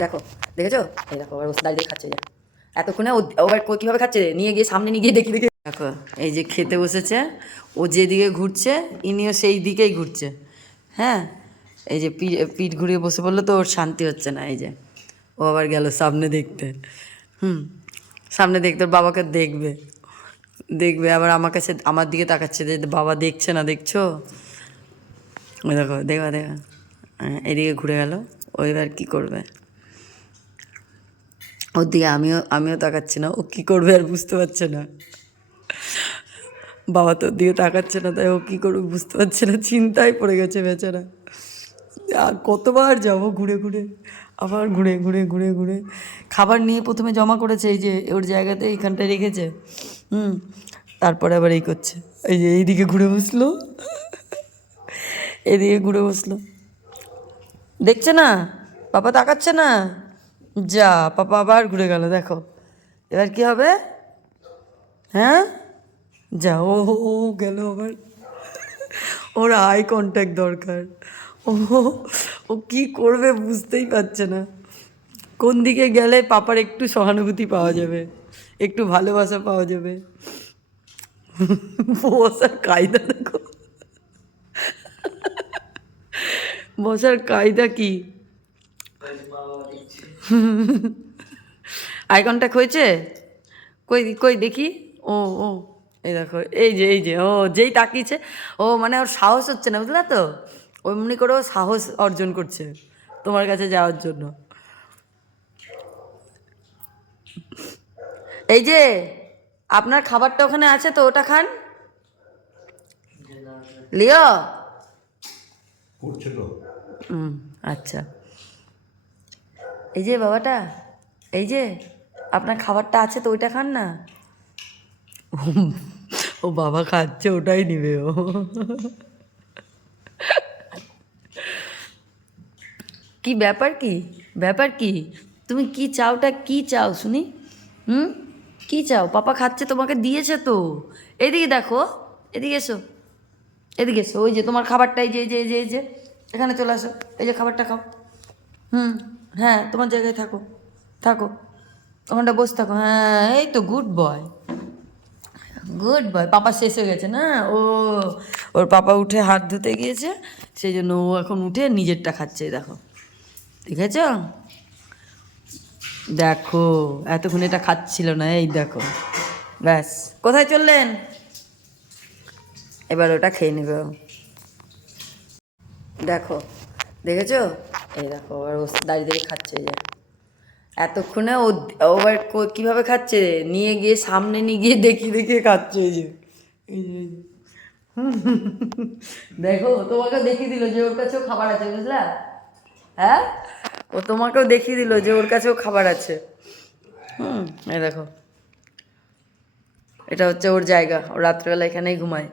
দেখো দেখেছ? এই দেখো বসে দাঁড়িয়ে খাচ্ছে যে। এতক্ষণে ও কীভাবে খাচ্ছে নিয়ে গিয়ে সামনে নিয়ে গিয়ে দেখি দেখি। দেখো এই যে খেতে বসেছে ও যেদিকে ঘুরছে ইনিও সেই দিকেই ঘুরছে। হ্যাঁ? এই যে পিঠ ঘুরিয়ে বসে পড়লে তো ওর শান্তি হচ্ছে না এই যে। ও আবার গেল সামনে দেখতে। হুম? সামনে দেখতে ওর বাবাকে দেখবে। দেখবে আবার আমার কাছে আমার দিকে তাকাচ্ছে যে বাবা দেখছে না দেখছ? দেখো দেখো দেখো। হ্যাঁ, এদিকে ঘুরে গেল। ও এবার কী করবে? ওর দিকে আমিও আমিও তাকাচ্ছি না। ও কী করবে আর বুঝতে পারছে না। বাবা তোর দিকে তাকাচ্ছে না, তাই ও কী করবে বুঝতে পারছে না। চিন্তায় পড়ে গেছে বেচারা। আর কতবার যাব ঘুরে ঘুরে? আবার ঘুরে ঘুরে ঘুরে ঘুরে। খাবার নিয়ে প্রথমে জমা করেছে, এই যে ওর জায়গাতে এইখানটায় রেখেছে। হুম, তারপরে আবার এই করছে। এই যে এইদিকে ঘুরে বসল। এদিকে ঘুরে বসল। দেখছে না? বাবা তাকাচ্ছে না? যা, পাপা আবার ঘুরে গেল, দেখো। এবার কি হবে? হ্যাঁ? যা, ও গেল আবার। ওর আই কন্ট্যাক্ট দরকার। ও ও কি করবে বুঝতেই পারছে না। কোন দিকে গেলে পাপার একটু সহানুভূতি পাওয়া যাবে, একটু ভালোবাসা পাওয়া যাবে। বসার কায়দা দেখো। বসার কায়দা কি? আই কন্ট্যাক্ট হয়েছে কই কই দেখি? ও ও এই দেখো এই যে এই যে ও যেই তাকিয়েছে ও মানে ওর সাহস হচ্ছে না বুঝলা তো? অমনি করে ও সাহস অর্জন করছে তোমার কাছে যাওয়ার জন্য। এই যে আপনার খাবারটা ওখানে আছে তো ওটা খান। লিও? হুম আচ্ছা। এই যে বাবাটা এই যে আপনার খাবারটা আছে তো ওইটা খান না। ও বাবা খাচ্ছে ওটাই নিবে ও। কি ব্যাপার কি? ব্যাপার কি? তুমি কি চাওটা কি চাও শুনি? হুম? কি চাও? পাপা খাচ্ছে তোমাকে দিয়েছে তো। এদিকে দেখো এদিকে এসো। এদিকে এসো ওই যে তোমার খাবারটাই যে যে যে যে এখানে চলে আসো। এই যে খাবারটা খাও। হুম। হ্যাঁ তোমার জায়গায় থাকো থাকো। ওখানটা বসে থাকো। হ্যাঁ এই তো গুড বয় গুড বয় পাপা শেষ হয়ে গেছে না? ও, ওর পাপা উঠে হাত ধুতে গিয়েছে, সেই জন্য ও এখন উঠে নিজেরটা খাচ্ছে, দেখো। দেখেছ? দেখো, এতক্ষণ এটা খাচ্ছিল না, এই দেখো। ব্যাস। কোথায় চললেন? এবার ওটা খেয়ে নেবে। দেখো, দেখেছ? এই দেখো আবার দাঁড়িয়ে দাঁড়িয়ে খাচ্ছে যে। এতক্ষণে ও আবার কীভাবে খাচ্ছে নিয়ে গিয়ে সামনে নিয়ে গিয়ে দেখিয়ে দেখিয়ে খাচ্ছে যে। দেখো তোমাকে দেখিয়ে দিল যে ওর কাছেও খাবার আছে, বুঝলা? হ্যাঁ? ও তোমাকেও দেখিয়ে দিল যে ওর কাছেও খাবার আছে। হুম, এই দেখো। এটা হচ্ছে ওর জায়গা, ও রাত্রেবেলা এখানেই ঘুমায়।